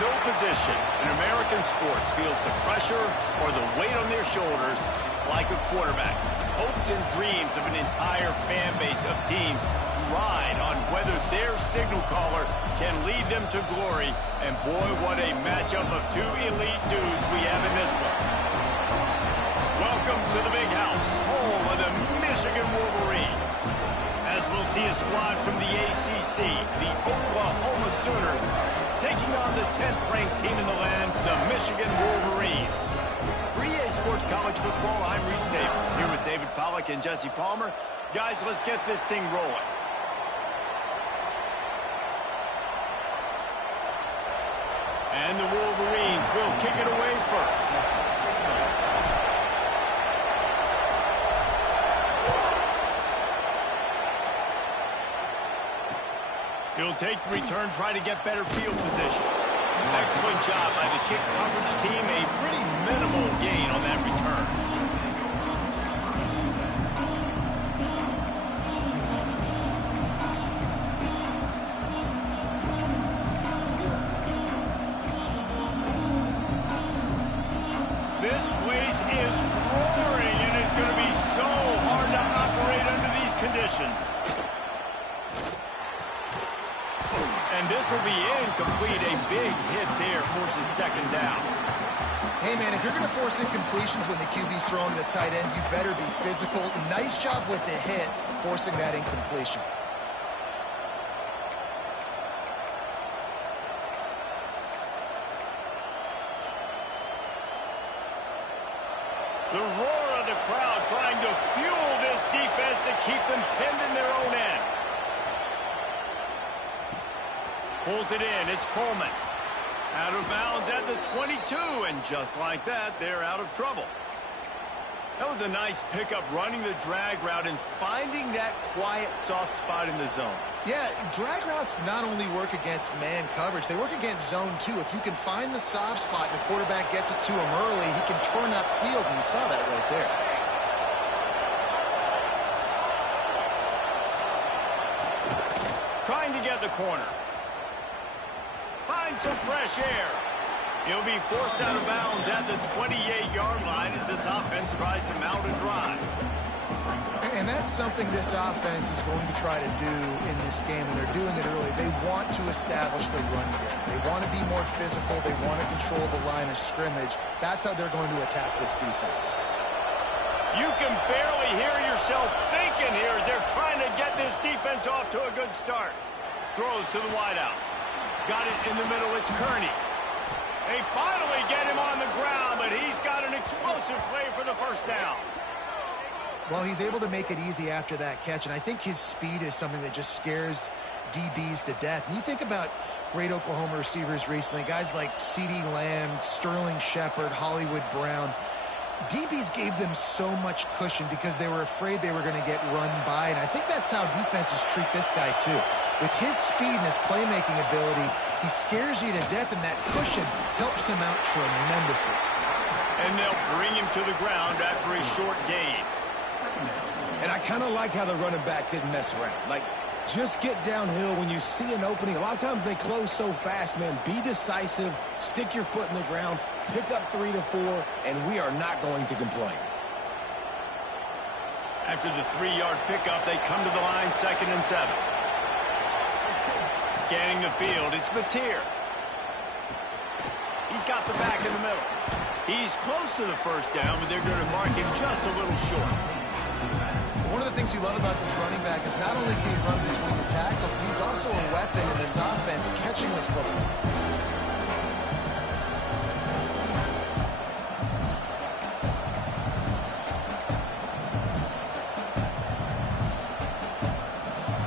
No position in American sports feels the pressure or the weight on their shoulders like a quarterback. Hopes and dreams of an entire fan base of teams ride on whether their signal caller can lead them to glory. And boy, what a matchup of two elite dudes we have in this one. Welcome to the Big House, home of the Michigan Wolverines. As we'll see a squad from the ACC, the Oklahoma Sooners, taking on the 10th-ranked team in the land, the Michigan Wolverines. For EA Sports College Football, I'm Reese Davis, here with David Pollack and Jesse Palmer. Guys, let's get this thing rolling. And the Wolverines will kick it away first. He'll take the return, try to get better field position. Excellent job by the kick coverage team. A pretty minimal gain on that return. This place is roaring, and it's going to be so hard to operate under these conditions. And this will be incomplete. A big hit there forces second down. Hey, man, if you're going to force incompletions when the QB's throwing the tight end, you better be physical. Nice job with the hit, forcing that incompletion. The roar of the crowd trying to fuel this defense to keep them pinned in their own end. Pulls it in. It's Coleman. Out of bounds at the 22, and just like that, they're out of trouble. That was a nice pickup, running the drag route and finding that quiet, soft spot in the zone. Yeah, drag routes not only work against man coverage, they work against zone too. If you can find the soft spot and the quarterback gets it to him early, he can turn upfield, and you saw that right there. Trying to get the corner. Find some fresh air. He'll be forced out of bounds at the 28-yard line as this offense tries to mount a drive. And that's something this offense is going to try to do in this game, and they're doing it early. They want to establish the run game. They want to be more physical. They want to control the line of scrimmage. That's how they're going to attack this defense. You can barely hear yourself thinking here as they're trying to get this defense off to a good start. Throws to the wideout. Got it in the middle. It's Kearney. They finally get him on the ground, but he's got an explosive play for the first down. Well, he's able to make it easy after that catch, and I think his speed is something that just scares DBs to death. And you think about great Oklahoma receivers recently, guys like CeeDee Lamb, Sterling Shepard, Hollywood Brown. DBs gave them so much cushion because they were afraid they were going to get run by, and I think that's how defenses treat this guy too. With his speed and his playmaking ability, he scares you to death, and that cushion helps him out tremendously. And they'll bring him to the ground after a short gain. And I kind of like how the running back didn't mess around. Like, Just get downhill when you see an opening. A lot of times they close so fast, man. Be decisive, stick your foot in the ground, pick up 3 to 4, and we are not going to complain. After the 3-yard pickup, they come to the line, 2nd and 7. Scanning the field, it's Mateer. He's got the back in the middle. He's close to the first down, but they're going to mark him just a little short. One of the things you love about this running back is not only can he run between the tackles, but he's also a weapon in this offense, catching the football.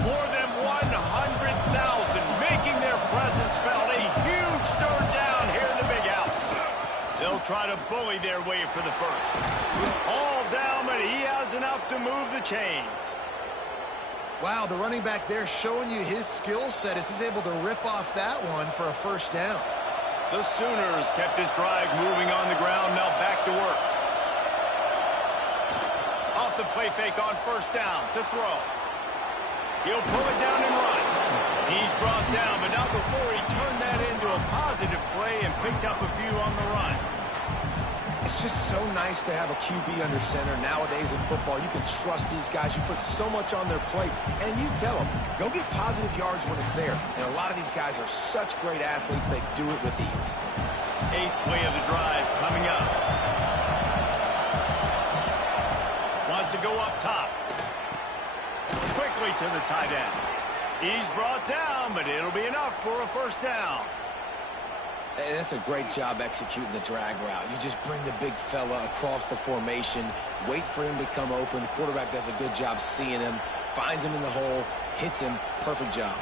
More than 100,000 making their presence felt. A huge 3rd down here in the big house. They'll try to bully their way for the first. All down, but he has enough to move the chains. Wow, the running back there showing you his skill set as he's able to rip off that one for a first down. The Sooners kept this drive moving on the ground, now back to work. Off the play fake on 1st down to throw. He'll pull it down and run. He's brought down, but not before he turned that into a positive play and picked up a few on the run. It's just so nice to have a QB under center. Nowadays in football, you can trust these guys. You put so much on their plate, and you tell them, go get positive yards when it's there. And a lot of these guys are such great athletes, they do it with ease. 8th play of the drive coming up. Wants to go up top. Quickly to the tight end. He's brought down, but it'll be enough for a first down. And that's a great job executing the drag route. You just bring the big fella across the formation, wait for him to come open. The quarterback does a good job seeing him, finds him in the hole, hits him. Perfect job.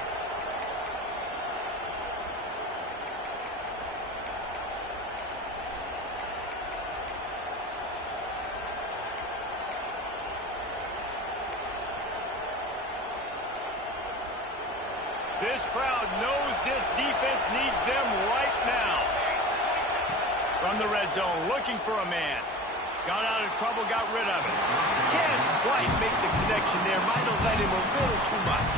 This crowd knows this defense needs them right now. From the red zone, looking for a man. Got out of trouble, got rid of it. Can't quite make the connection there. Might have let him a little too much.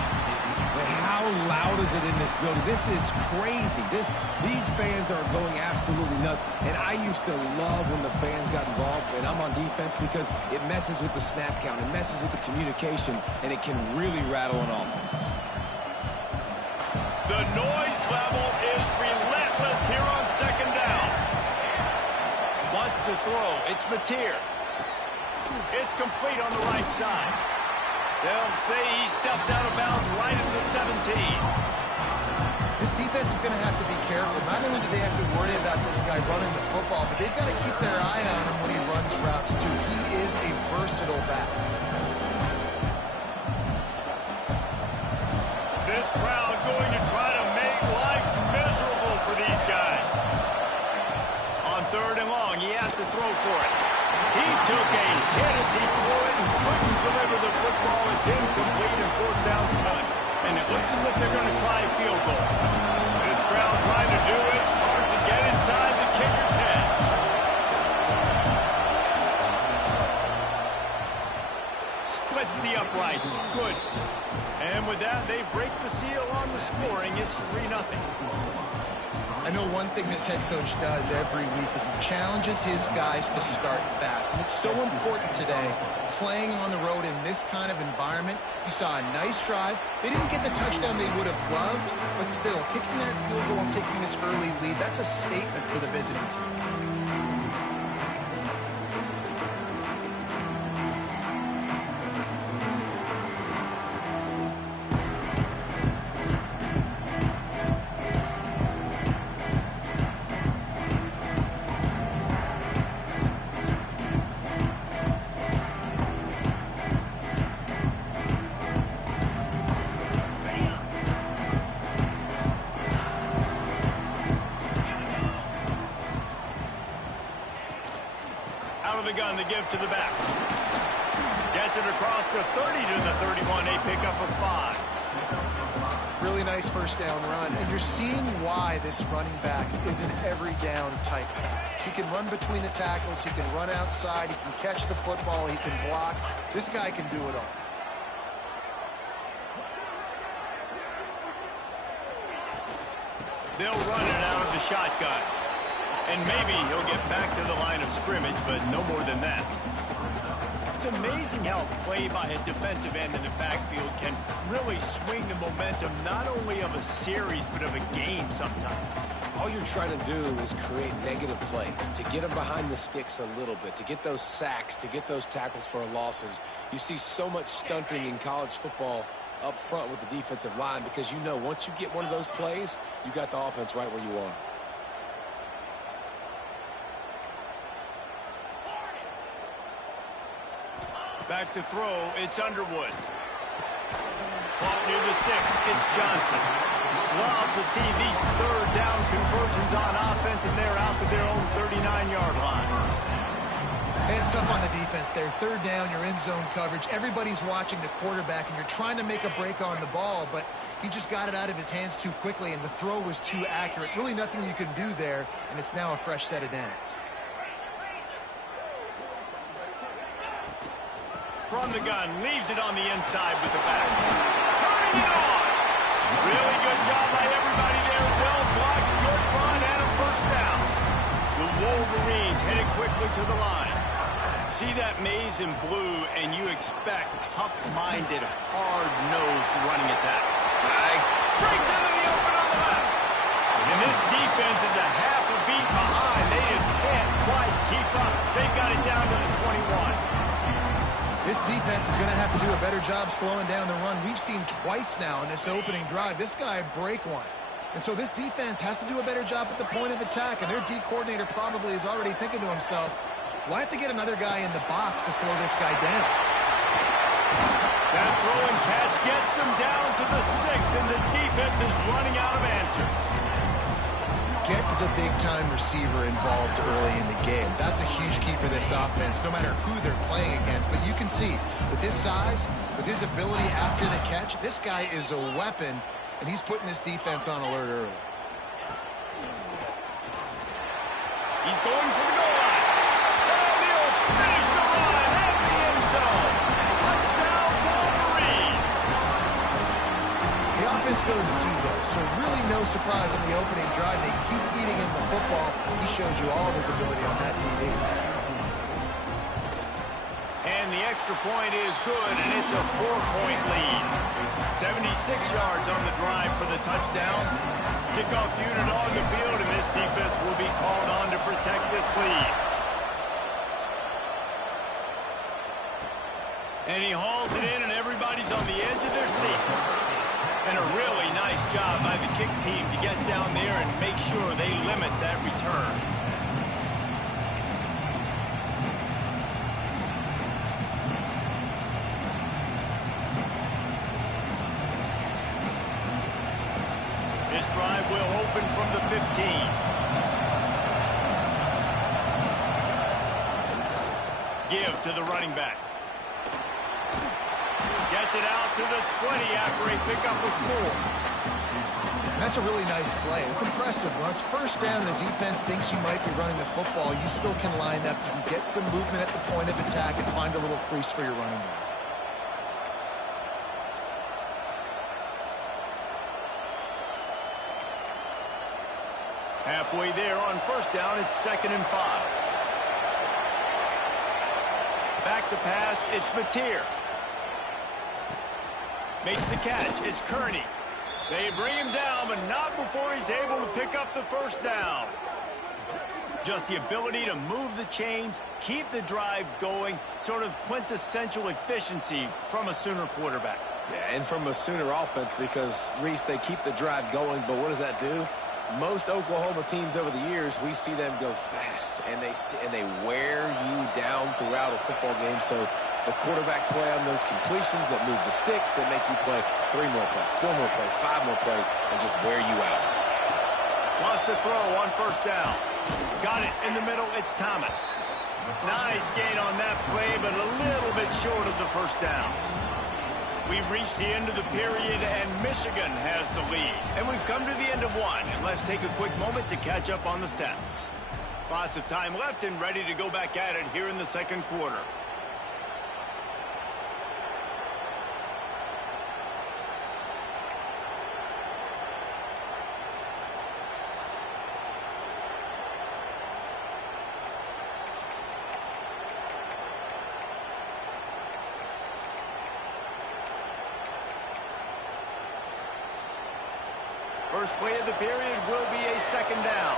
But how loud is it in this building? This is crazy. These fans are going absolutely nuts. And I used to love when the fans got involved, and I'm on defense, because it messes with the snap count. It messes with the communication, and it can really rattle an offense. The noise level is relentless here on 2nd down. Wants to throw. It's Mateer. It's complete on the right side. They'll say he stepped out of bounds right at the 17. This defense is going to have to be careful. Not only do they have to worry about this guy running the football, but they've got to keep their eye on him when he runs routes too. He is a versatile back. This crowd going to try to make life miserable for these guys. On 3rd and long, he has to throw for it. He took a hit as he threw it and couldn't deliver the football. It's incomplete and 4th down's coming. And it looks as if they're going to try a field goal. This crowd trying to do its part to get inside the kicker's head. Splits the uprights. Good. And with that, they break the seal on the scoring. It's 3-0. I know one thing this head coach does every week is he challenges his guys to start fast. And it's so important today, playing on the road in this kind of environment. You saw a nice drive. They didn't get the touchdown they would have loved, but still, kicking that field goal and taking this early lead, that's a statement for the visiting team. Gun to give to the back. Gets it across the 30 to the 31. A pickup of 5. Really nice first down run. And you're seeing why this running back is an every down type back. He can run between the tackles. He can run outside. He can catch the football. He can block. This guy can do it all. They'll run it out of the shotgun. And maybe he'll get back to the line of scrimmage, but no more than that. It's amazing how a play by a defensive end in the backfield can really swing the momentum not only of a series, but of a game sometimes. All you're trying to do is create negative plays, to get them behind the sticks a little bit, to get those sacks, to get those tackles for losses. You see so much stunting in college football up front with the defensive line because you know once you get one of those plays, you got the offense right where you want. Back to throw, it's Underwood. Caught near the sticks, it's Johnson. Love to see these third down conversions on offense, and they're out to their own 39-yard line. And it's tough on the defense there. Third down, you're in zone coverage. Everybody's watching the quarterback, and you're trying to make a break on the ball, but he just got it out of his hands too quickly, and the throw was too accurate. Really nothing you can do there, and it's now a fresh set of downs. From the gun, leaves it on the inside with the back. Turning it on! Really good job by everybody there. Well blocked, good run, and a first down. The Wolverines headed quickly to the line. See that maze in blue, and you expect tough-minded, hard-nosed running attacks. Nice. Breaks into the open on the left. And this defense is a half a beat behind. They just can't quite keep up. They've got it down to the 21. This defense is going to have to do a better job slowing down the run. We've seen twice now in this opening drive this guy break one. And so this defense has to do a better job at the point of attack, and their D coordinator probably is already thinking to himself, well, I have to get another guy in the box to slow this guy down. That throw and catch gets them down to the 6, and the defense is running out of answers. Get the big-time receiver involved early in the game. That's a huge key for this offense, no matter who they're playing against. But you can see, with his size, with his ability after the catch, this guy is a weapon, and he's putting this defense on alert early. He's going for the goal line. And he'll finish the run at the end zone. Touchdown, Wolverines. The offense goes as he goes, so really no surprise on the opening drive. They keep feeding him the football. He showed you all of his ability on that TD. And the extra point is good, and it's a 4-point lead. 76 yards on the drive for the touchdown. Kickoff unit on the field, and this defense will be called on to protect this lead. And he hauls it in, and everybody's on the edge of their seats. And a really nice job by the kick team to get down there and make sure they limit that return. This drive will open from the 15. Give to the running back. Gets it out to the 20 after a pickup of 4. That's a really nice play. It's impressive. When it's first down and the defense thinks you might be running the football, you still can line up. You can get some movement at the point of attack and find a little crease for your running back. Halfway there on first down, it's 2nd and 5. Back to pass, it's Mateer. Makes the catch, it's Kearney. They bring him down, but not before he's able to pick up the first down. Just the ability to move the chains, keep the drive going, sort of quintessential efficiency from a Sooner quarterback. Yeah, and from a Sooner offense because, Reese, they keep the drive going, but what does that do? Most Oklahoma teams over the years, we see them go fast, and they wear you down throughout a football game. So the quarterback play on those completions that move the sticks, that make you play 3 more plays, 4 more plays, 5 more plays, and just wear you out. Lost a throw on first down. Got it in the middle, it's Thomas. Nice gain on that play, but a little bit short of the first down. We've reached the end of the period, and Michigan has the lead. And we've come to the end of one, and let's take a quick moment to catch up on the stats. Lots of time left and ready to go back at it here in the second quarter. First play of the period will be a second down.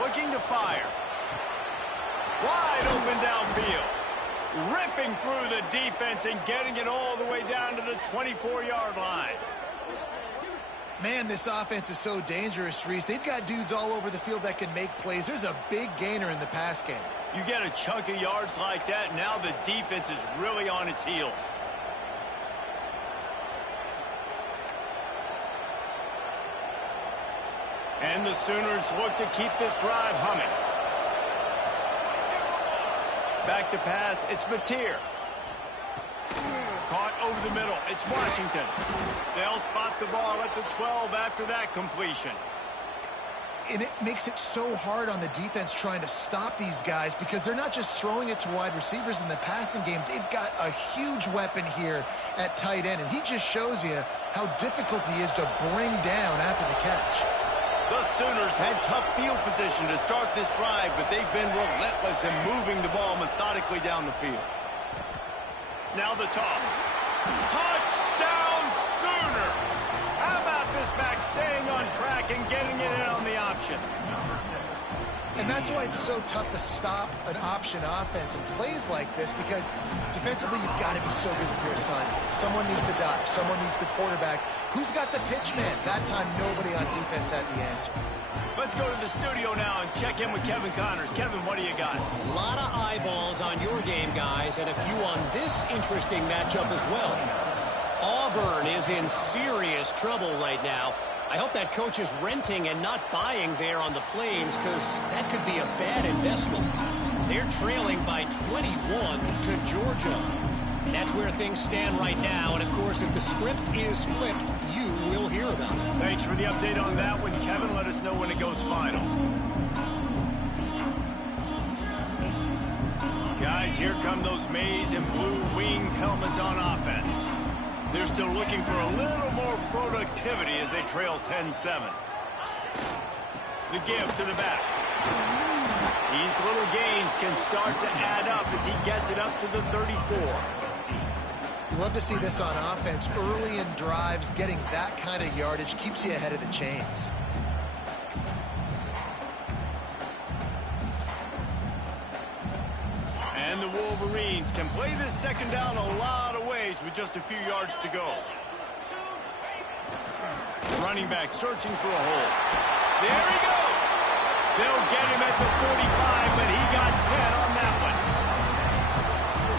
Looking to fire. Wide open downfield. Ripping through the defense and getting it all the way down to the 24-yard line. Man, this offense is so dangerous, Reese. They've got dudes all over the field that can make plays. There's a big gainer in the pass game. You get a chunk of yards like that, now the defense is really on its heels. And the Sooners look to keep this drive humming. Back to pass, it's Mateer. Caught over the middle, it's Washington. They'll spot the ball at the 12 after that completion. And it makes it so hard on the defense trying to stop these guys because they're not just throwing it to wide receivers in the passing game. They've got a huge weapon here at tight end, and he just shows you how difficult he is to bring down after the catch. The Sooners had tough field position to start this drive, but they've been relentless in moving the ball methodically down the field. Now the toss. Touchdown Sooners! How about this back staying on track and getting it in on the option? And that's why it's so tough to stop an option offense and plays like this, because defensively you've got to be so good with your assignments. Someone needs the dive. Someone needs the quarterback. Who's got the pitch man? That time nobody on defense had the answer. Let's go to the studio now and check in with Kevin Connors. Kevin, what do you got? A lot of eyeballs on your game, guys, and a few on this interesting matchup as well. Auburn is in serious trouble right now. I hope that coach is renting and not buying there on the Plains, because that could be a bad investment. They're trailing by 21 to Georgia. That's where things stand right now, and of course, if the script is flipped, you will hear about it. Thanks for the update on that one, Kevin. Let us know when it goes final. Guys, here come those maize and blue winged helmets on offense. They're still looking for a little more productivity as they trail 10-7. The give to the back. These little gains can start to add up as he gets it up to the 34. You love to see this on offense. Early in drives, getting that kind of yardage keeps you ahead of the chains. And the Wolverines can play this second down a lot of ways with just a few yards to go. Running back searching for a hole. There he goes. They'll get him at the 45, but he got 10 on that one.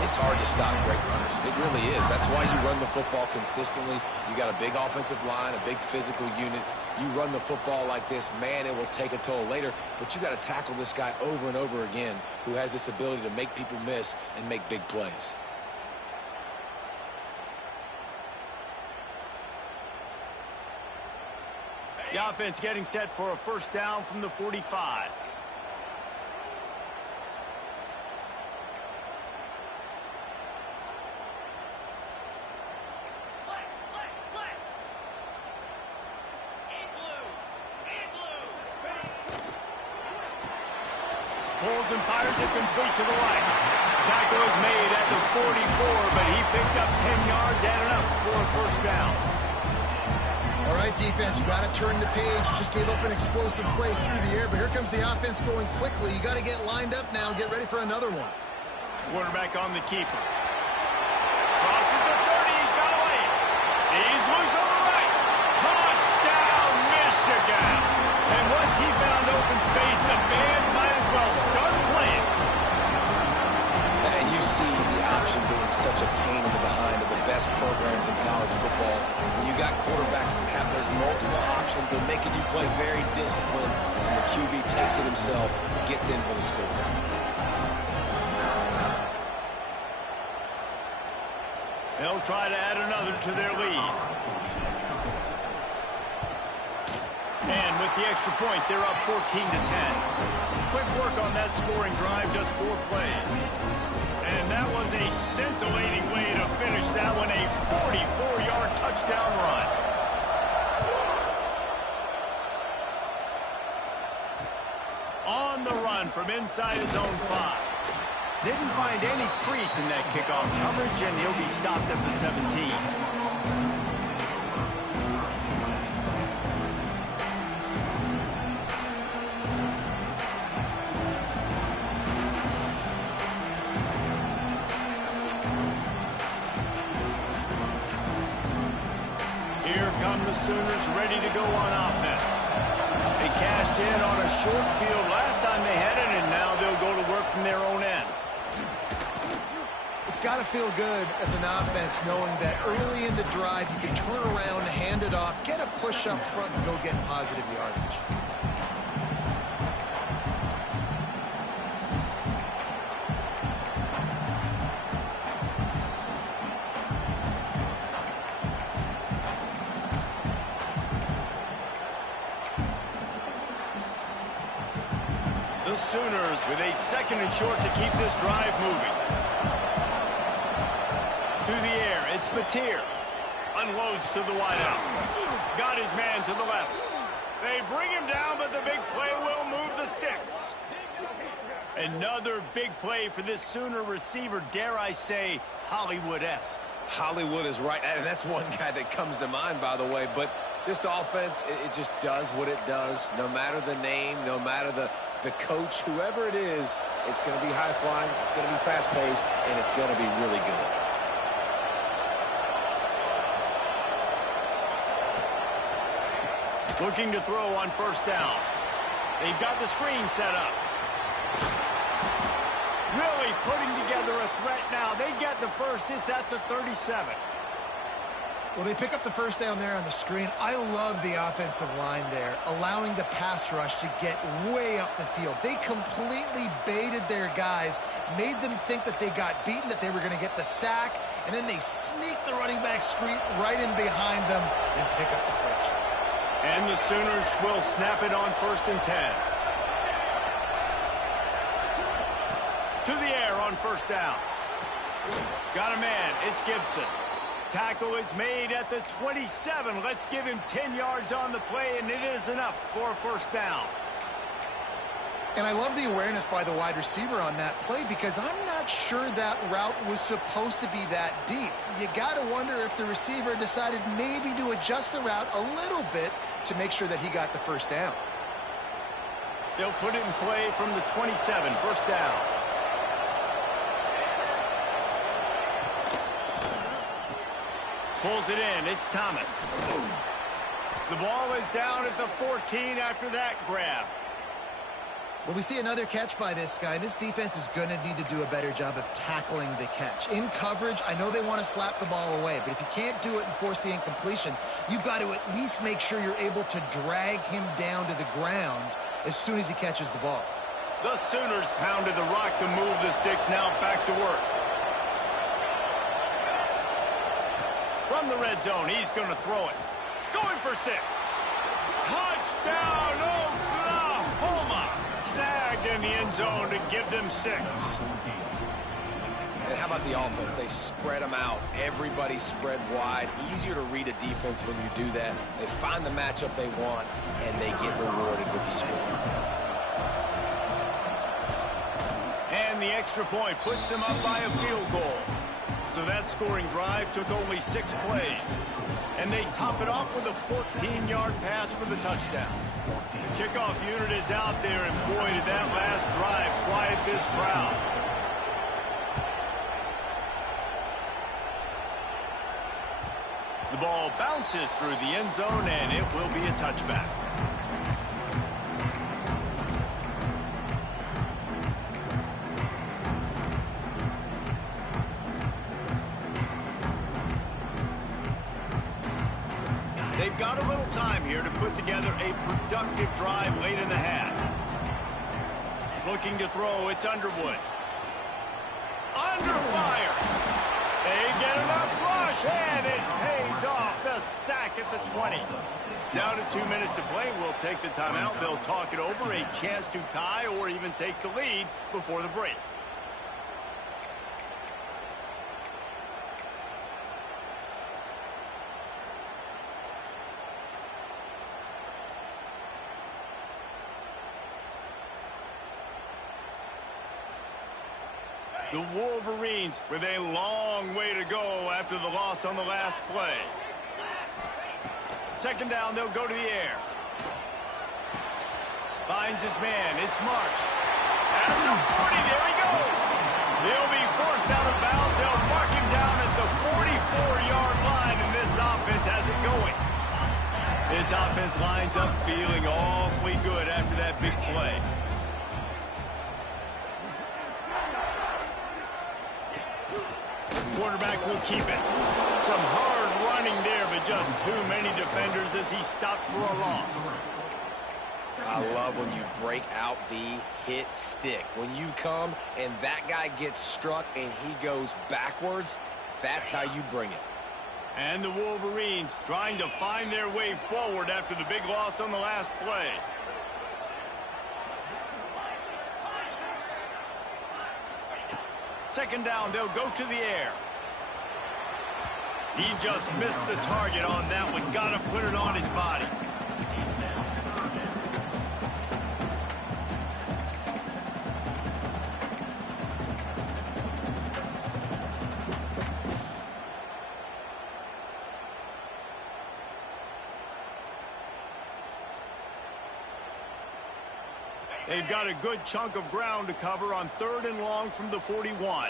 It's hard to stop great runners. It really is. That's why you run the football consistently. You got a big offensive line, a big physical unit. You run the football like this, man, it will take a toll later. But you got to tackle this guy over and over again who has this ability to make people miss and make big plays. The offense getting set for a first down from the 45. Pulls and fires it complete to the right. Tackle is made at the 44, but he picked up 10 yards, added up for a first down. All right, defense, you got to turn the page. You just gave up an explosive play through the air, but here comes the offense going quickly. You got to get lined up now and get ready for another one. Quarterback on the keeper. Crosses the 30. He's got away. He's loose on the right. Touchdown, Michigan. And once he found open space, the band might as well start playing. And you see the option being such a pain in the behind of the best programs in college football. When you got quarterbacks that have those multiple options, they're making you play very disciplined, and the QB takes it himself, gets in for the score. They'll try to add another to their lead. And with the extra point, they're up 14 to 10. Quick work on that scoring drive, just 4 plays. And that was a scintillating way to finish that one, a 44-yard touchdown run. On the run from inside his own 5. Didn't find any crease in that kickoff coverage, and he'll be stopped at the 17. Sooners ready to go on offense. They cashed in on a short field last time they had it, and now they'll go to work from their own end. It's got to feel good as an offense knowing that early in the drive you can turn around, hand it off, get a push up front, and go get positive yardage. The Sooners with a 2nd and short to keep this drive moving. To the air, it's Mateer. Unloads to the wideout. Got his man to the left. They bring him down, but the big play will move the sticks. Another big play for this Sooner receiver, dare I say, Hollywood-esque. Hollywood is right, and that's one guy that comes to mind, by the way. But this offense, it just does what it does. No matter the name, no matter the coach, whoever it is, it's going to be high-flying, it's going to be fast-paced, and it's going to be really good. Looking to throw on 1st down. They've got the screen set up. Really putting together a threat now. They get the first. It's at the 37. Well, they pick up the 1st down there on the screen. I love the offensive line there, allowing the pass rush to get way up the field. They completely baited their guys, made them think that they got beaten, that they were going to get the sack, and then they sneak the running back screen right in behind them and pick up the first. And the Sooners will snap it on 1st and 10. To the air on 1st down. Got a man. It's Gibson. Tackle is made at the 27. Let's give him 10 yards on the play, and it is enough for a 1st down. And I love the awareness by the wide receiver on that play because I'm not sure that route was supposed to be that deep. You got to wonder if the receiver decided maybe to adjust the route a little bit to make sure that he got the 1st down. They'll put it in play from the 27, 1st down. Pulls it in. It's Thomas. The ball is down at the 14 after that grab. Well, we see another catch by this guy. This defense is going to need to do a better job of tackling the catch. In coverage, I know they want to slap the ball away, but if you can't do it and force the incompletion, you've got to at least make sure you're able to drag him down to the ground as soon as he catches the ball. The Sooners pounded the rock to move the sticks. Now back to work. From the red zone, he's going to throw it. Going for 6. Touchdown, Oklahoma! Snagged in the end zone to give them 6. And how about the offense? They spread them out. Everybody spread wide. Easier to read a defense when you do that. They find the matchup they want, and they get rewarded with the score. And the extra point puts them up by a field goal. So that scoring drive took only 6 plays. And they top it off with a 14-yard pass for the touchdown. The kickoff unit is out there, and boy, did that last drive quiet this crowd. The ball bounces through the end zone, and it will be a touchback. They've got a little time here to put together a productive drive late in the half. Looking to throw, it's Underwood. Under fire. They get enough rush, and it pays off. The sack at the 20. Down to 2 minutes to play. We'll take the timeout. They'll talk it over. A chance to tie or even take the lead before the break. The Wolverines with a long way to go after the loss on the last play. 2nd down, they'll go to the air. Finds his man, it's Marsh. At the 40, there he goes. They'll be forced out of bounds. They'll mark him down at the 44-yard line, and this offense has it going. This offense lines up feeling awfully good after that big play. Quarterback will keep it. Some hard running there, but just too many defenders as he stopped for a loss. I love when you break out the hit stick. When you come and that guy gets struck and he goes backwards, that's how you bring it. And the Wolverines trying to find their way forward after the big loss on the last play. Second down, they'll go to the air. He just missed the target on that one. Got to put it on his body. They've got a good chunk of ground to cover on 3rd and long from the 41.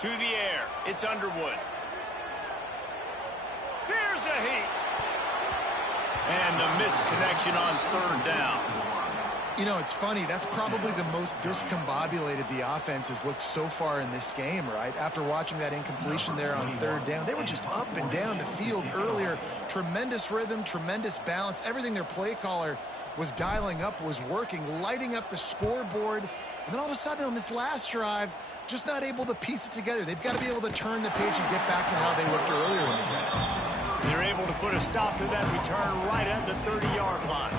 To the air. It's Underwood. Here's a heat. And the missed connection on 3rd down. You know, it's funny. That's probably the most discombobulated the offense has looked so far in this game, right? After watching that incompletion there on 3rd down, they were just up and down the field earlier. Tremendous rhythm, tremendous balance. Everything their play caller was dialing up was working, lighting up the scoreboard. And then all of a sudden on this last drive, just not able to piece it together. They've got to be able to turn the page and get back to how they looked earlier in the game. They're able to put a stop to that return right at the 30-yard line.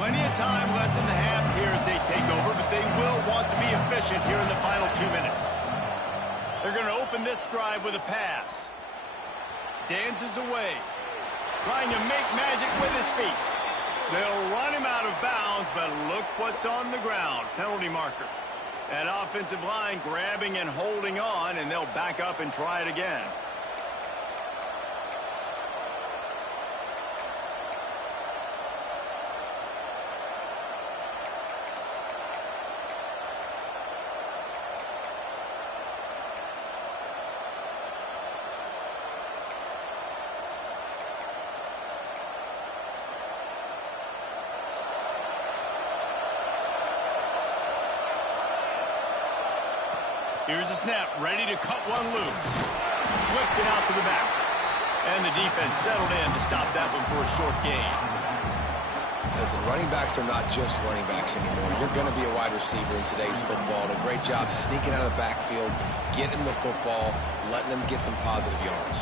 Plenty of time left in the half here as they take over, but they will want to be efficient here in the final 2 minutes. They're going to open this drive with a pass. Dances away, trying to make magic with his feet. They'll run him out of bounds, but look what's on the ground. Penalty marker. That offensive line grabbing and holding on, and they'll back up and try it again. Here's the snap, ready to cut one loose. Flips it out to the back. And the defense settled in to stop that one for a short gain. Listen, running backs are not just running backs anymore. You're going to be a wide receiver in today's football. And a great job sneaking out of the backfield, getting the football, letting them get some positive yards.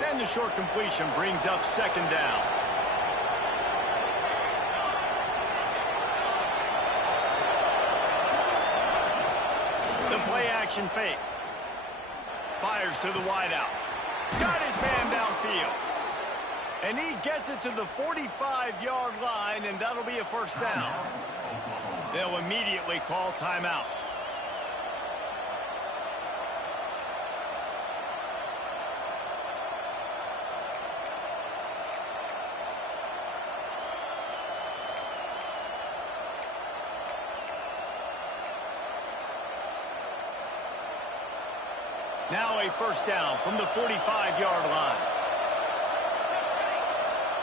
Then the short completion brings up 2nd down. The play action fake. Fires to the wideout. Got his man downfield. And he gets it to the 45-yard line, and that'll be a 1st down. They'll immediately call timeout. Now a 1st down from the 45-yard line.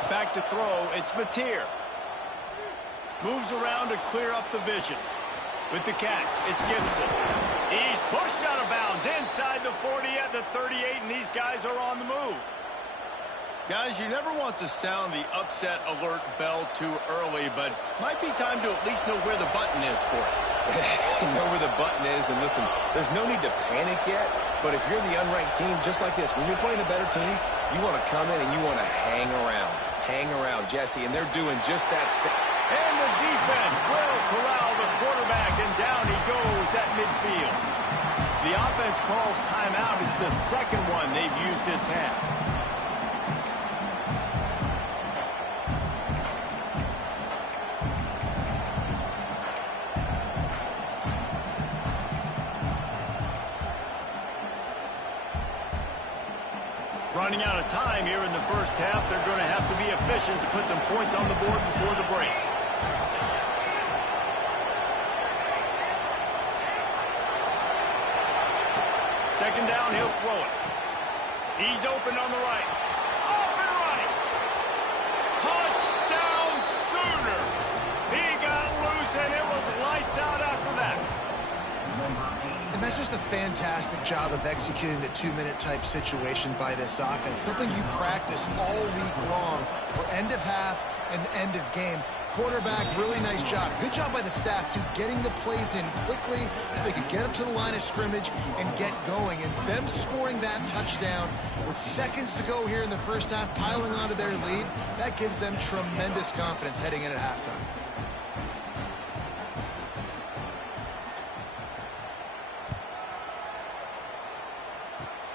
Back to throw, it's Mateer. Moves around to clear up the vision. With the catch, it's Gibson. He's pushed out of bounds inside the 40 at the 38, and these guys are on the move. Guys, you never want to sound the upset alert bell too early, but might be time to at least know where the button is for it. Know where the button is, and listen, there's no need to panic yet, but if you're the unranked team, just like this, when you're playing a better team, you want to come in and you want to hang around, Jesse, and they're doing just that. And the defense will corral the quarterback, and down he goes at midfield. The offense calls timeout as the second one they've used this half. Running out of time here in the first half. They're going to have to be efficient to put some points on the board before the break. Second down, he'll throw it. He's open on the right. Off and running. Touchdown Sooners. He got loose, and it was lights out after that. And that's just a fantastic job of executing the two-minute type situation by this offense. Something you practice all week long for end of half and end of game. Quarterback, really nice job. Good job by the staff, too, getting the plays in quickly so they could get up to the line of scrimmage and get going. And them scoring that touchdown with seconds to go here in the first half, piling onto their lead, that gives them tremendous confidence heading in at halftime.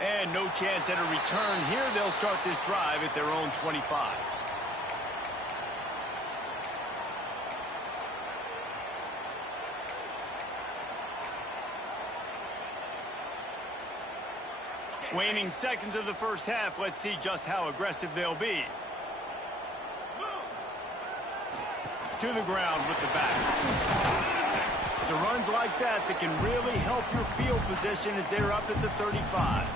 And no chance at a return here. They'll start this drive at their own 25. Waning seconds of the first half. Let's see just how aggressive they'll be. To the ground with the back. So runs like that can really help your field position as they're up at the 35.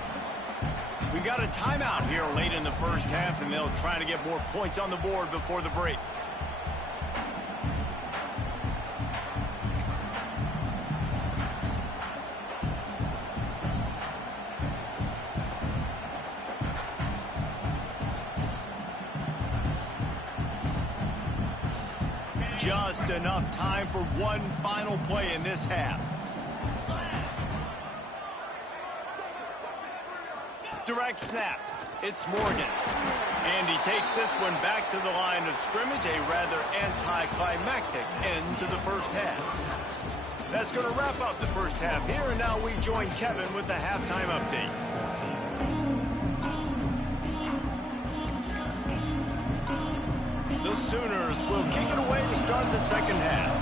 We got a timeout here late in the first half, and they'll try to get more points on the board before the break. Just enough time for one final play in this half. Direct snap. It's Morgan. And he takes this one back to the line of scrimmage. A rather anticlimactic end to the first half. That's going to wrap up the first half here. And now we join Kevin with the halftime update. The Sooners will kick it away to start the second half.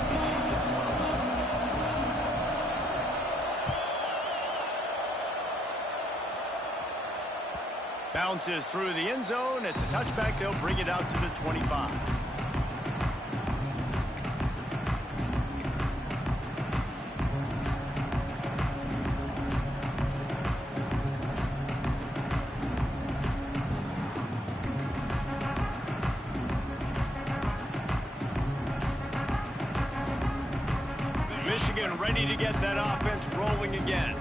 Bounces through the end zone. It's a touchback. They'll bring it out to the 25. Michigan ready to get that offense rolling again.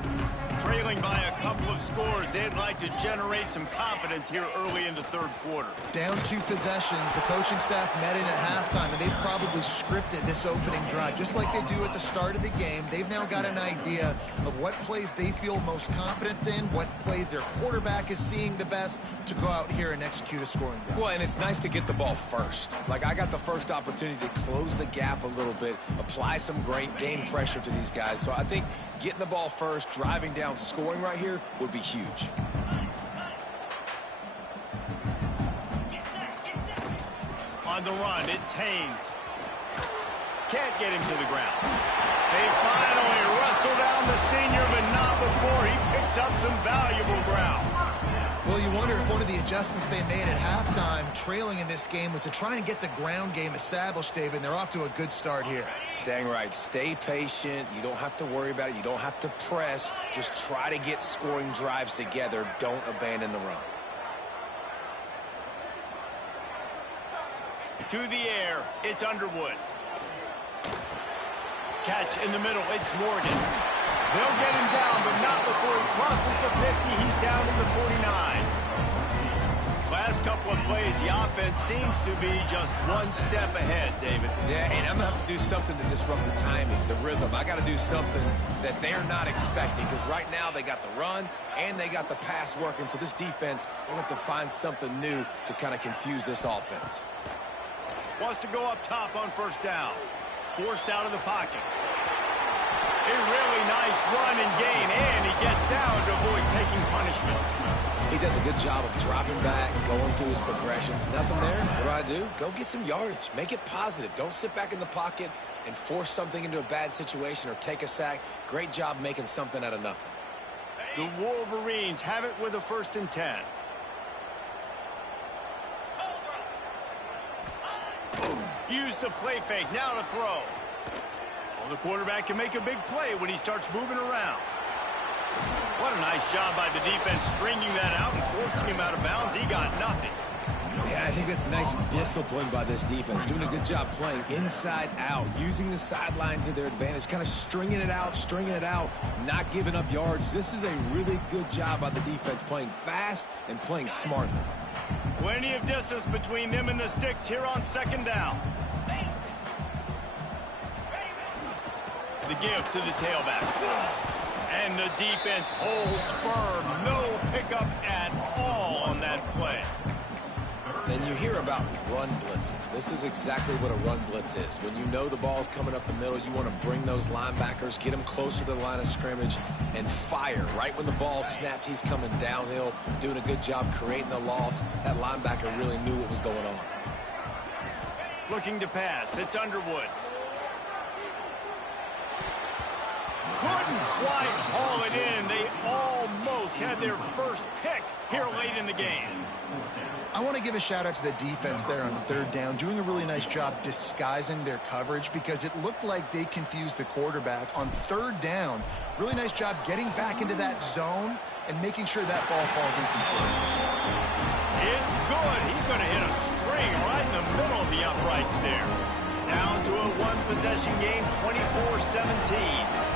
Trailing by a couple of scores, they'd like to generate some confidence here early in the third quarter. Down 2 possessions, the coaching staff met in at halftime, and they've probably scripted this opening drive. Just like they do at the start of the game, they've now got an idea of what plays they feel most confident in, what plays their quarterback is seeing the best to go out here and execute a scoring drive. Well, and it's nice to get the ball first. Like, I got the first opportunity to close the gap a little bit, apply some great game pressure to these guys. So I think getting the ball first, driving down, scoring right here would be huge. On the run, it's Haynes. Can't get him to the ground. They finally wrestle down the senior, but not before he picks up some valuable ground. Well, you wonder if one of the adjustments they made at halftime, trailing in this game, was to try and get the ground game established, David, and they're off to a good start here. Dang right. Stay patient. You don't have to worry about it. You don't have to press. Just try to get scoring drives together. Don't abandon the run. To the air, it's Underwood. Catch in the middle, it's Morgan. They'll get him down, but not before he crosses the 50. He's down to the 49. Last couple of plays, the offense seems to be just one step ahead, David. Yeah, and I'm going to have to do something to disrupt the timing, the rhythm. I got to do something that they're not expecting, because right now they got the run and they got the pass working. So this defense, they have to find something new to kind of confuse this offense. Wants to go up top on first down. Forced out of the pocket. A really nice run and gain, and he gets down to avoid taking punishment. He does a good job of dropping back, going through his progressions. Nothing there. What do? Go get some yardage. Make it positive. Don't sit back in the pocket and force something into a bad situation or take a sack. Great job making something out of nothing. The Wolverines have it with a 1st and 10. Use the play fake. Now to throw. Well, the quarterback can make a big play when he starts moving around. What a nice job by the defense stringing that out and forcing him out of bounds. He got nothing. Yeah, I think that's nice discipline by this defense. Doing a good job playing inside out, using the sidelines to their advantage, kind of stringing it out, not giving up yards. This is a really good job by the defense, playing fast and playing smartly. Plenty of distance between them and the sticks here on 2nd down. The give to the tailback. And the defense holds firm. No pickup at all on that play. And you hear about run blitzes. This is exactly what a run blitz is. When you know the ball's coming up the middle, you want to bring those linebackers, get them closer to the line of scrimmage, and fire. Right when the ball snapped, he's coming downhill, doing a good job creating the loss. That linebacker really knew what was going on. Looking to pass. It's Underwood. Couldn't quite haul it in. They almost had their first pick here late in the game. I want to give a shout out to the defense there on 3rd down, doing a really nice job disguising their coverage because it looked like they confused the quarterback on 3rd down. Really nice job getting back into that zone and making sure that ball falls incomplete. It's good. He's going to hit a string right in the middle of the uprights there. Down to a 1-possession game, 24-17.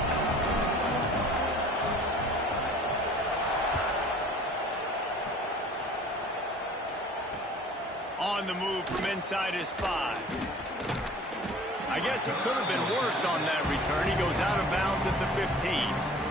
On the move from inside his 5. I guess it could have been worse on that return. He goes out of bounds at the 15.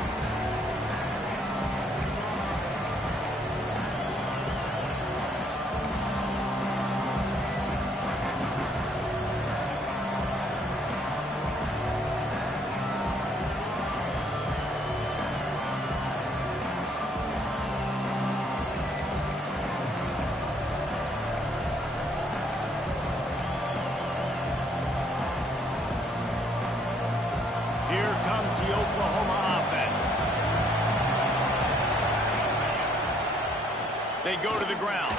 Here comes the Oklahoma offense. They go to the ground.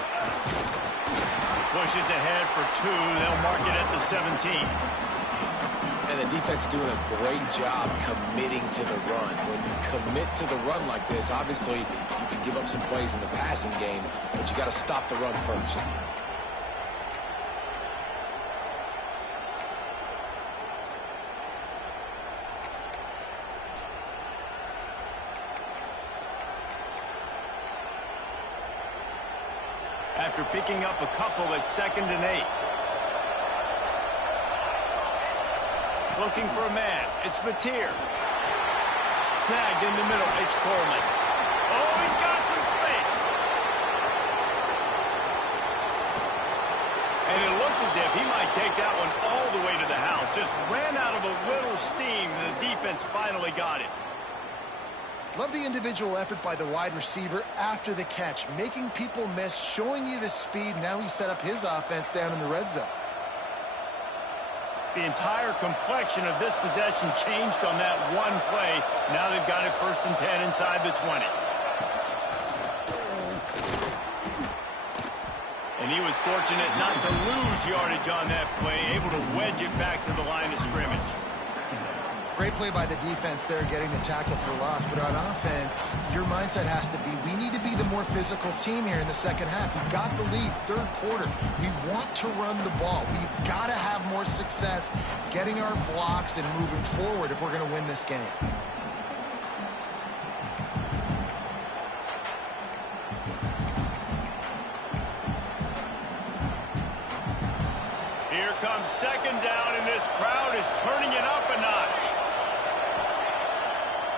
Pushes ahead for 2. They'll mark it at the 17. And the defense doing a great job committing to the run. When you commit to the run like this, obviously you can give up some plays in the passing game, but you got to stop the run first. After picking up a couple at 2nd and 8. Looking for a man. It's Mateer. Snagged in the middle. It's Coleman. Oh, he's got some space. And it looked as if he might take that one all the way to the house. Just ran out of a little steam, and the defense finally got it. Love the individual effort by the wide receiver after the catch, making people miss, showing you the speed. Now he set up his offense down in the red zone. The entire complexion of this possession changed on that one play. Now they've got it 1st and 10 inside the 20. And he was fortunate not to lose yardage on that play, able to wedge it back to the line of scrimmage. Great play by the defense there, getting the tackle for loss. But on offense, your mindset has to be, we need to be the more physical team here in the 2nd half. We've got the lead, 3rd quarter. We want to run the ball. We've got to have more success getting our blocks and moving forward if we're going to win this game. Here comes 2nd down, and this crowd is turning it up a notch.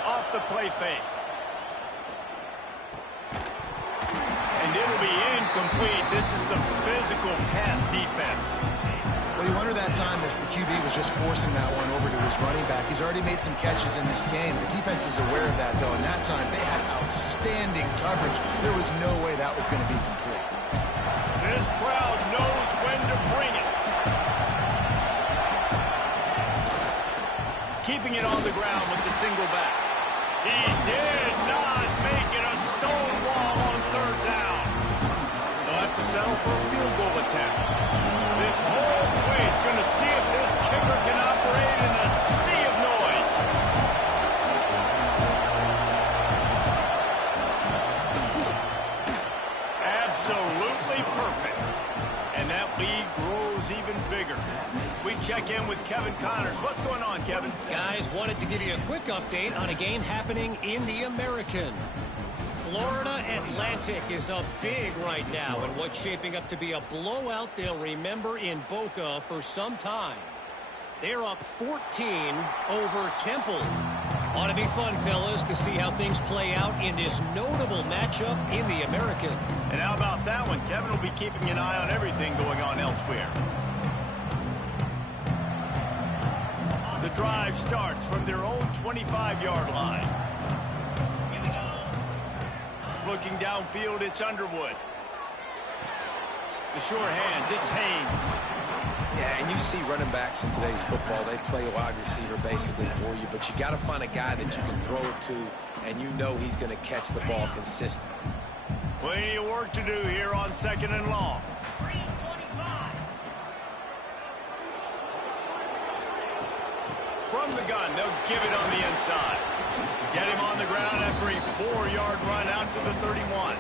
Off the play fake. And it'll be incomplete. This is some physical pass defense. Well, Well, you wonder that time if the QB was just forcing that one over to his running back. He's already made some catches in this game. The defense is aware of that, though, and that time they had outstanding coverage. There was no way that was going to be complete. This crowd knows when to bring it. Keeping it on the ground with the single back. He did not make it a stone wall on third down. They'll have to settle for a field goal attempt. This whole place going to see if this kicker can operate in a sea of noise. Absolutely perfect. And that lead grows even bigger. We check in with Kevin Connors. What's going on, Kevin? Guys, wanted to give you a quick update on a game happening in the American. Florida Atlantic is up big right now in what's shaping up to be a blowout they'll remember in Boca for some time. They're up 14 over Temple. Ought to be fun, fellas, to see how things play out in this notable matchup in the American. And how about that one? Kevin will be keeping an eye on everything going on elsewhere. The drive starts from their own 25-yard line. Looking downfield, it's Underwood. The sure hands, it's Haynes. Yeah, and you see running backs in today's football, they play a wide receiver basically for you, but you got to find a guy that you can throw it to, and you know he's going to catch the ball consistently. Plenty of work to do here on 2nd and long. From the gun, they'll give it on the inside. Get him on the ground after a 4-yard run out to the 31.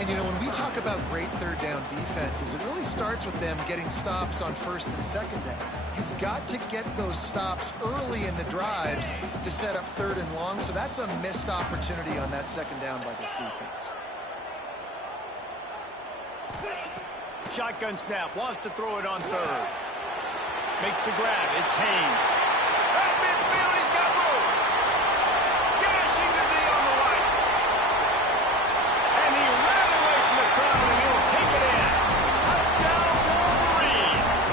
And, you know, when we talk about great third down defenses, it really starts with them getting stops on 1st and 2nd down. You've got to get those stops early in the drives to set up 3rd and long, so that's a missed opportunity on that 2nd down by this defense. Shotgun snap, wants to throw it on 3rd. Makes the grab, it's Haynes. At midfield, he's got room. Gashing the D on the right. And he ran away from the crowd, and he'll take it in. Touchdown, Wolverines.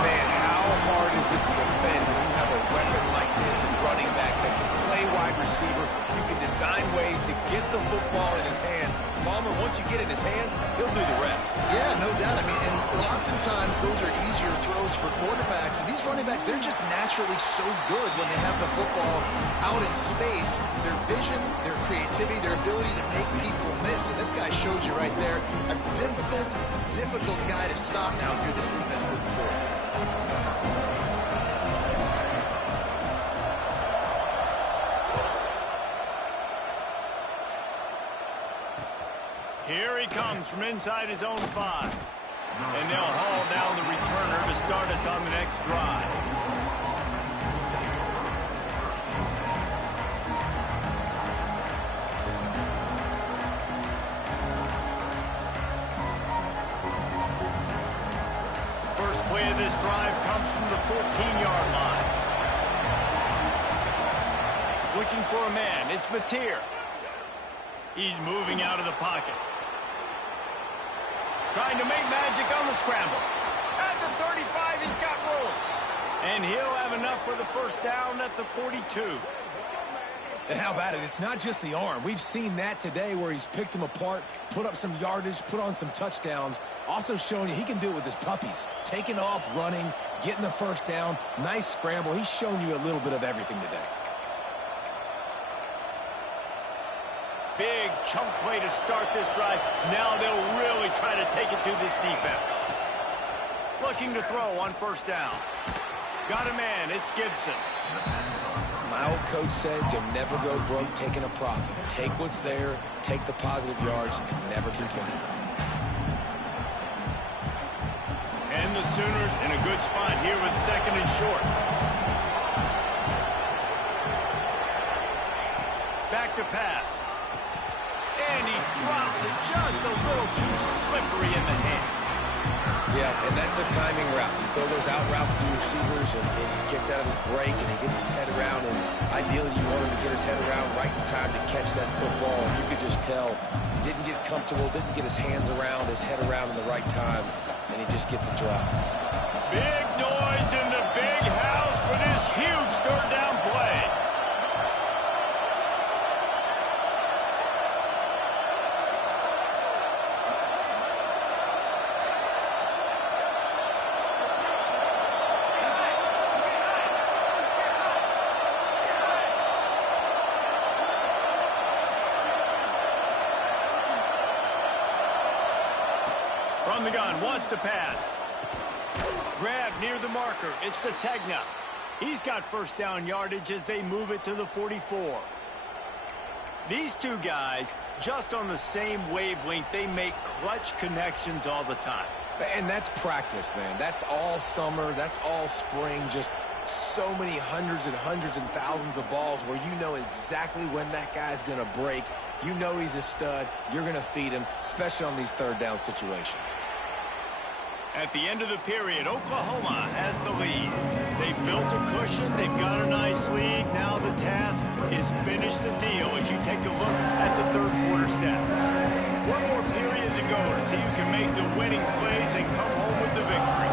Man, how hard is it to defend when you have a weapon like this at running back that can play wide receiver? You can design ways to get the football in his hand. Palmer, once you get it in his hands, he'll do the rest. Yeah, no doubt. I mean, and oftentimes those are easier throws for quarterbacks. And these running backs, they're just naturally so good when they have the football out in space. Their vision, their creativity, their ability to make people miss. And this guy showed you right there a difficult guy to stop now if you're this defense moving forward. Here he comes from inside his own 5. And they'll haul down the returner to start us on the next drive. First play of this drive comes from the 14-yard line. Looking for a man, it's Mateer. He's moving out of the pocket. Trying to make magic on the scramble. At the 35, he's got room. And he'll have enough for the first down at the 42. And how about it? It's not just the arm. We've seen that today where he's picked them apart, put up some yardage, put on some touchdowns. Also showing you he can do it with his puppies. Taking off, running, getting the first down. Nice scramble. He's shown you a little bit of everything today. Big chunk play to start this drive. Now they'll really try to take it to this defense. Looking to throw on first down. Got a man, it's Gibson. My old coach said you'll never go broke taking a profit. Take what's there, take the positive yards, and never complain. And the Sooners in a good spot here with 2nd and short. Back to pass. And he drops it just a little too slippery in the hands. Yeah, and that's a timing route. You throw those out routes to your receivers, and he gets out of his break, and he gets his head around, and ideally you want him to get his head around right in time to catch that football. And you could just tell he didn't get comfortable, didn't get his hands around, his head around in the right time. and he just gets a drop. Big noise in the big house for this huge third down play. From the gun, wants to pass. Grab near the marker. It's Sategna. He's got first down yardage as they move it to the 44. These two guys, just on the same wavelength, they make clutch connections all the time. And that's practice, man. That's all summer. That's all spring. Just so many hundreds and thousands of balls where you know exactly when that guy's going to break. You know he's a stud. You're going to feed him, especially on these third down situations. At the end of the period, Oklahoma has the lead. They've built a cushion. They've got a nice lead. Now the task is finish the deal as you take a look at the third quarter stats. One more period to go to see who can make the winning plays and come home with the victory.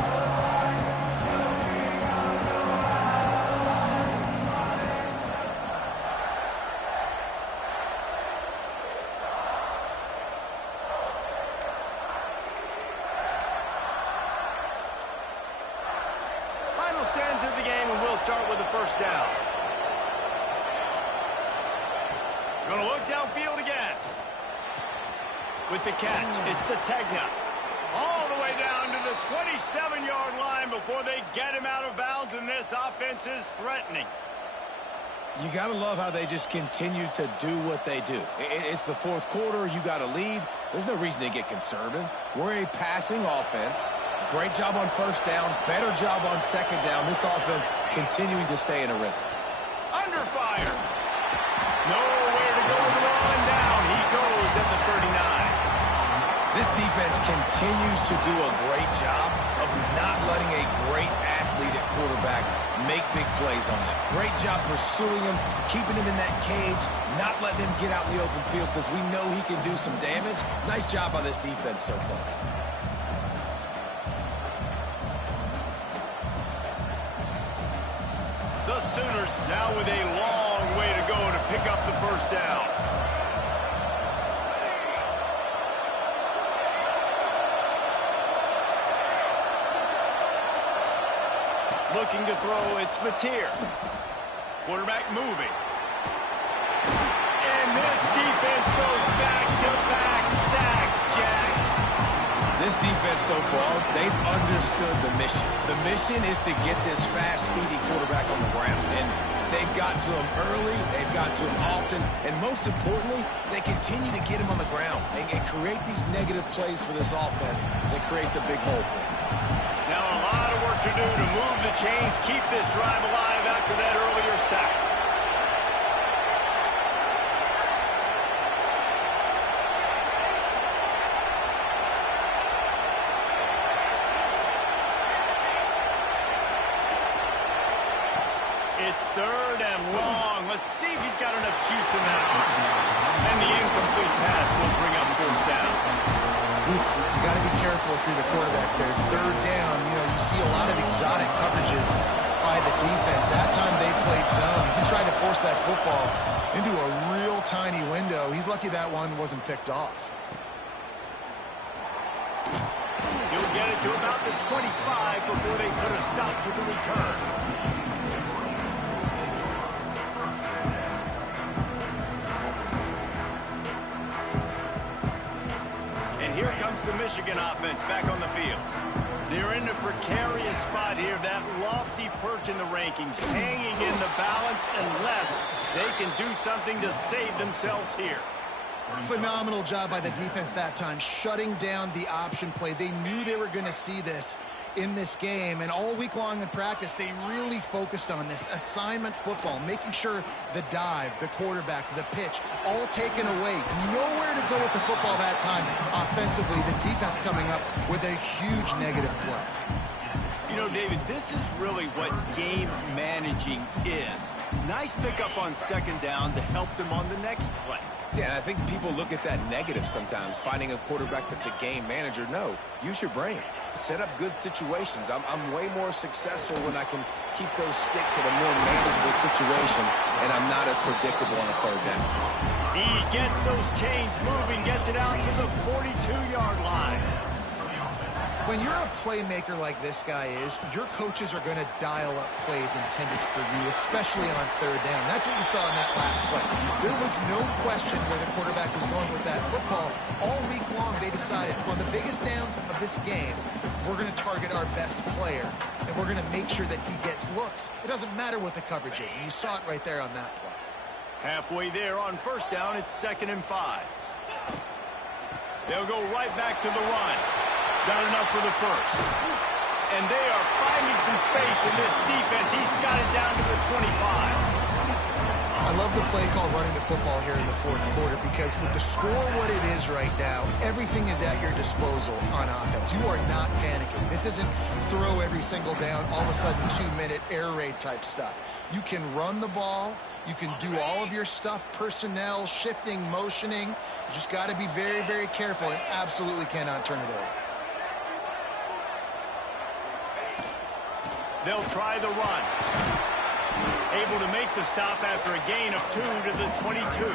Stands of the game, and we'll start with the first down. Going to look downfield again. With the catch, it's Sategna. All the way down to the 27-yard line before they get him out of bounds, and this offense is threatening. You got to love how they just continue to do what they do. It's the fourth quarter. You got a lead. There's no reason to get conservative. We're a passing offense. Great job on first down. Better job on second down. This offense continuing to stay in a rhythm. Under fire. Nowhere to go with the ball, and down he goes at the 39. This defense continues to do a great job of not letting a great athlete at quarterback make big plays on them. Great job pursuing him, keeping him in that cage, not letting him get out in the open field because we know he can do some damage. Nice job by this defense so far. The Sooners now with a long way to go to pick up the first down. Looking to throw, it's Mateer. Quarterback moving. And this defense goes back-to-back sack, Jack. This defense so far, they've understood the mission. The mission is to get this fast, speedy quarterback on the ground. And they've got to him early, they've got to him often, and most importantly, they continue to get him on the ground and create these negative plays for this offense that creates a big hole for him. Now a lot of work to do to move the chains, keep this drive alive after that earlier sack. It's third and long. Let's see if he's got enough juice in that arm. And the incomplete pass will bring up fourth down. You got to be careful if you're the quarterback there. Third down, you see a lot of exotic coverages by the defense. That time they played zone. He tried to force that football into a real tiny window. He's lucky that one wasn't picked off. He'll get it to about the 25 before they put a stop to the return. Here comes the Michigan offense back on the field. They're in a precarious spot here, that lofty perch in the rankings, hanging in the balance unless they can do something to save themselves here. Phenomenal job by the defense that time, shutting down the option play. They knew they were going to see this in this game, and all week long in practice, they really focused on this assignment football, making sure the dive, the quarterback, the pitch, all taken away. Nowhere to go with the football that time offensively. The defense coming up with a huge negative play. You know, David, this is really what game managing is. Nice pickup on second down to help them on the next play. Yeah, and I think people look at that negative sometimes, finding a quarterback that's a game manager. No, use your brain. Set up good situations. I'm way more successful when I can keep those sticks at a more manageable situation, and I'm not as predictable on a third down. He gets those chains moving, gets it out to the 42-yard line. When you're a playmaker like this guy is, your coaches are going to dial up plays intended for you, especially on third down. That's what you saw in that last play. There was no question where the quarterback was going with that football. All week long, they decided on the biggest downs of this game, we're going to target our best player, and we're going to make sure that he gets looks. It doesn't matter what the coverage is, and you saw it right there on that play. Halfway there on first down, it's 2nd and 5. They'll go right back to the run. Got enough for the first. And they are finding some space in this defense. He's got it down to the 25. I love the play call running the football here in the fourth quarter because with the score what it is right now, everything is at your disposal on offense. You are not panicking. This isn't throw every single down, all of a sudden 2-minute air raid type stuff. You can run the ball. You can do all of your stuff, personnel, shifting, motioning. You just got to be very, very careful and absolutely cannot turn it over. They'll try the run. Able to make the stop after a gain of 2 to the 22.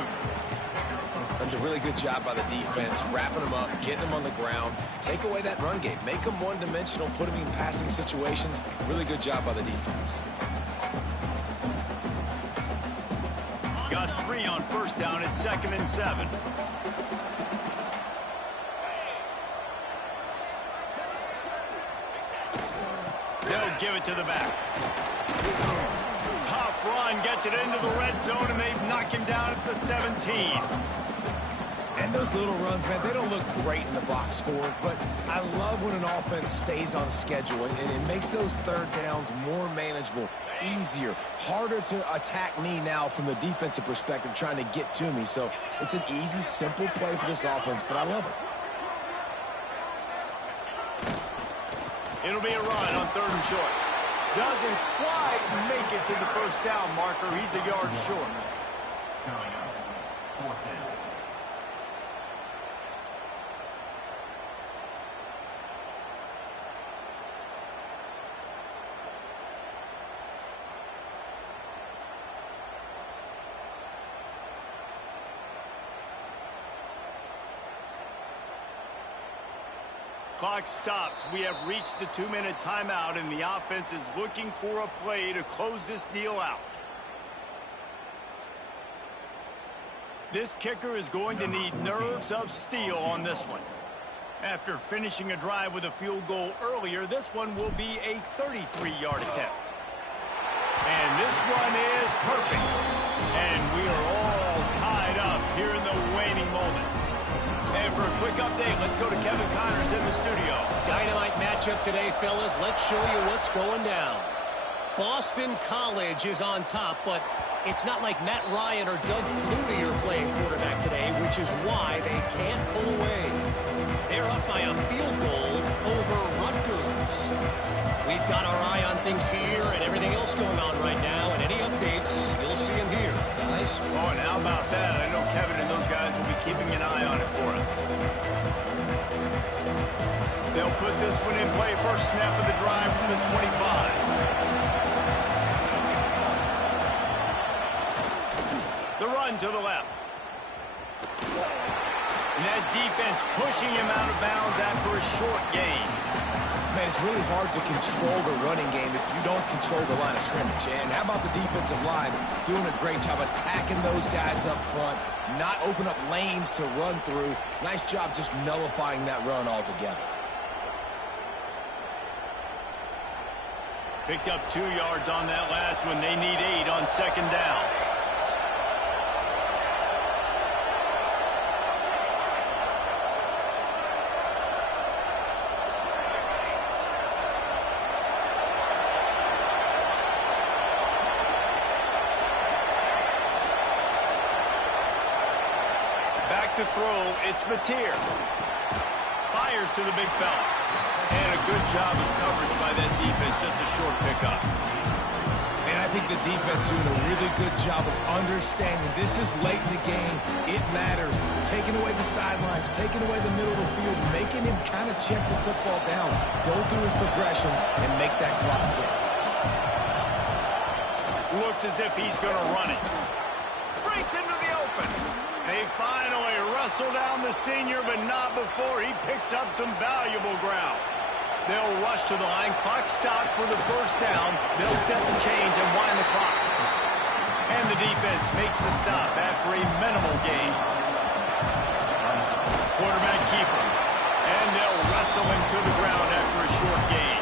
That's a really good job by the defense, wrapping them up, getting them on the ground. Take away that run game. Make them one-dimensional, put them in passing situations. Really good job by the defense. Got 3 on first down at 2nd and 7. They'll give it to the back. Tough run, gets it into the red zone, and they knock him down at the 17. And those little runs, man, they don't look great in the box score, but I love when an offense stays on schedule, and it makes those third downs more manageable, easier, harder to attack me now from the defensive perspective trying to get to me. So it's an easy, simple play for this offense, but I love it. It'll be a run on 3rd and short. Doesn't quite make it to the first down marker. He's a yard short. Clock stops. We have reached the 2-minute timeout, and the offense is looking for a play to close this deal out. This kicker is going to need nerves of steel on this one. After finishing a drive with a field goal earlier, this one will be a 33-yard attempt. And this one is perfect. And we are all tied up here in the waning moments. And for a quick update, let's go to Kevin Connors in the studio. Dynamite matchup today, fellas. Let's show you what's going down. Boston College is on top, but it's not like Matt Ryan or Doug Flutie are playing quarterback today, which is why they can't pull away. They're up by a field goal over Rutgers. We've got our eye on things here and everything else going on right now, and any updates, you'll see them here, guys. Oh, and how about that? I know Kevin and those guys will be keeping an eye on it for us. They'll put this one in play. First snap of the drive from the 25. The run to the left. And that defense pushing him out of bounds after a short gain. Man, it's really hard to control the running game if you don't control the line of scrimmage. And how about the defensive line doing a great job attacking those guys up front, not open up lanes to run through. Nice job just nullifying that run altogether. Picked up 2 yards on that last one. They need 8 on second down. Back to throw. It's Mateer. Fires to the big fella. And a good job of coverage by that defense, just a short pickup. And I think the defense doing a really good job of understanding this is late in the game. It matters. Taking away the sidelines, taking away the middle of the field, making him kind of check the football down, go through his progressions, and make that clock tick. Looks as if he's going to run it. Breaks into the open. They finally wrestle down the senior, but not before he picks up some valuable ground. They'll rush to the line. Clock stopped for the first down. They'll set the chains and wind the clock. And the defense makes the stop after a minimal gain. Quarterback keeper. And they'll wrestle him to the ground after a short gain.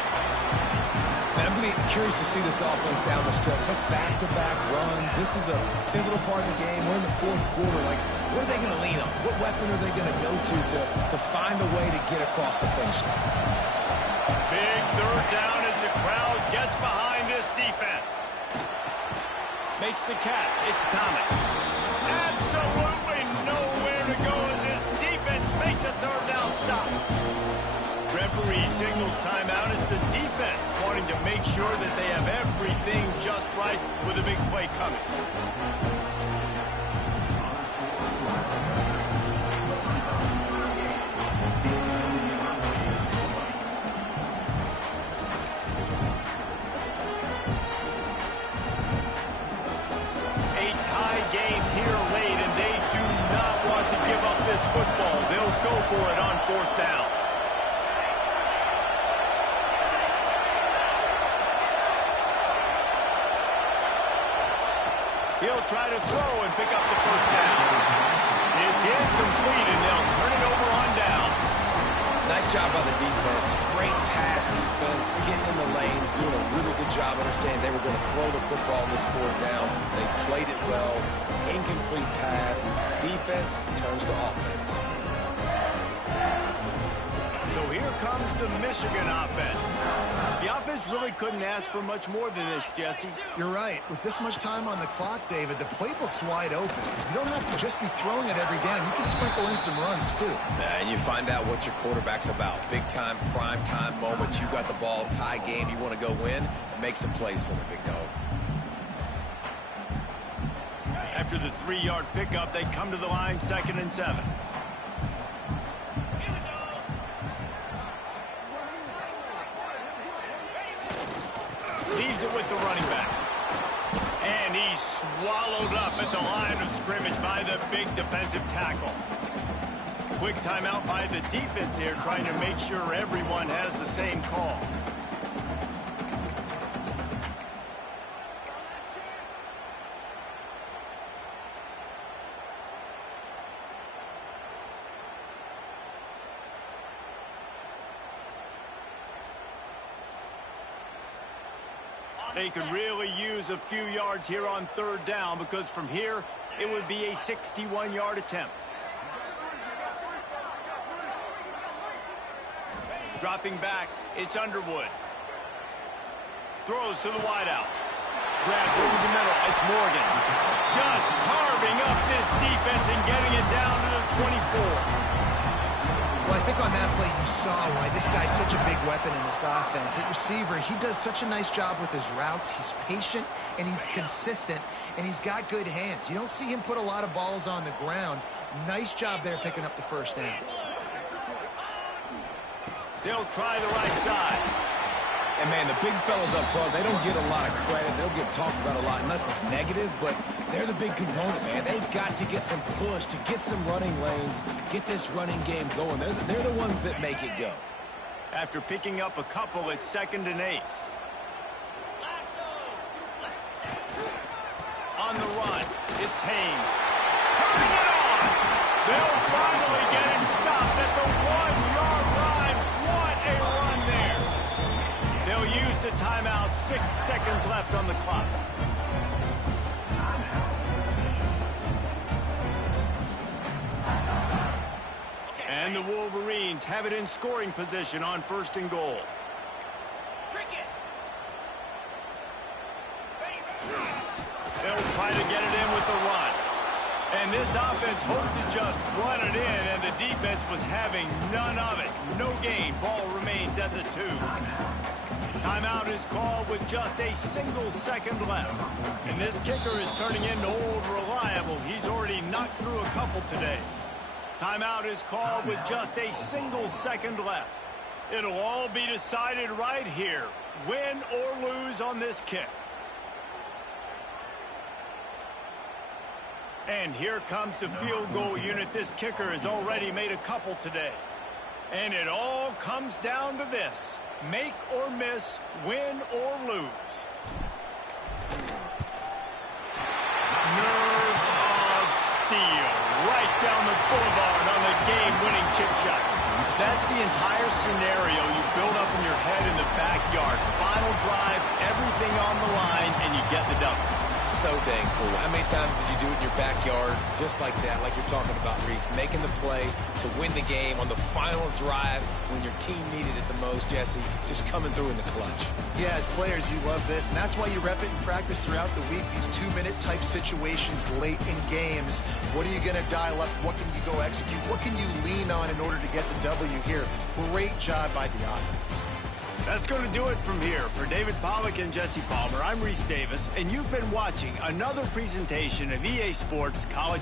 And I'm going to be curious to see this offense down the stretch. That's back-to-back runs. This is a pivotal part of the game. We're in the fourth quarter. Like, what are they going to lean on? What weapon are they going to go to find a way to get across the finish line? Big third down as the crowd gets behind this defense. Makes the catch. It's Thomas. Absolutely nowhere to go as this defense makes a third down stop. Referee signals timeout as the defense wanting to make sure that they have everything just right with a big play coming. Football. They'll go for it on fourth down. He'll try to throw and pick up the first down. It's incomplete, and they'll turn it over on downs. Nice job by the defense. Great pass defense, getting in the lanes, doing a really good job understanding they were going to throw the football on this fourth down. They played it well. Incomplete pass. Defense turns to offense. So here comes the Michigan offense. The offense really couldn't ask for much more than this, Jesse. You're right. With this much time on the clock, David, the playbook's wide open. You don't have to just be throwing it every down. You can sprinkle in some runs, too. And you find out what your quarterback's about. Big-time, prime-time moment. You got the ball, tie game. You want to go win, make some plays for me, big dog. After the 3-yard pickup, they come to the line, 2nd and 7. Leaves it with the running back. And he's swallowed up at the line of scrimmage by the big defensive tackle. Quick timeout by the defense here, trying to make sure everyone has the same call. They could really use a few yards here on third down because from here, it would be a 61-yard attempt. Dropping back, it's Underwood. Throws to the wideout. Grabbed over the middle, it's Morgan. Just carving up this defense and getting it down to the 24. Well, I think on that play you saw why this guy's such a big weapon in this offense. At receiver, he does such a nice job with his routes. He's patient, and he's consistent, and he's got good hands. You don't see him put a lot of balls on the ground. Nice job there picking up the first down. They'll try the right side. And, man, the big fellas up front, they don't get a lot of credit. They don't get talked about a lot unless it's negative, but they're the big component, man. They've got to get some push, to get some running lanes, get this running game going. They're the ones that make it go. After picking up a couple, it's 2nd and 8. On the run, it's Haynes. Turning it on! They'll finally get him stopped at the 1-yard line. What a run there! They'll use the timeout. 6 seconds left on the clock. And the Wolverines have it in scoring position on 1st and goal. They'll try to get it in with the run. And this offense hoped to just run it in, and the defense was having none of it. No gain. Ball remains at the 2. Timeout is called with just a single second left. And this kicker is turning into old reliable. He's already knocked through a couple today. Timeout is called with just a single second left. It'll all be decided right here. Win or lose on this kick. And here comes the field goal unit. This kicker has already made a couple today. And it all comes down to this. Make or miss, win or lose. Nerves of steel. Right down the boulevard on the game-winning chip shot. That's the entire scenario you build up in your head in the backyard. Final drive, everything on the line, and you get the W. So dang cool. How many times did you do it in your backyard just like that, like you're talking about, Reese, making the play to win the game on the final drive when your team needed it the most, Jesse, just coming through in the clutch. Yeah, as players, you love this, and that's why you rep it in practice throughout the week, these 2-minute type situations late in games. What are you going to dial up? What can you go execute? What can you lean on in order to get the W here? Great job by the offense. That's going to do it from here. For David Pollack and Jesse Palmer, I'm Reese Davis, and you've been watching another presentation of EA Sports College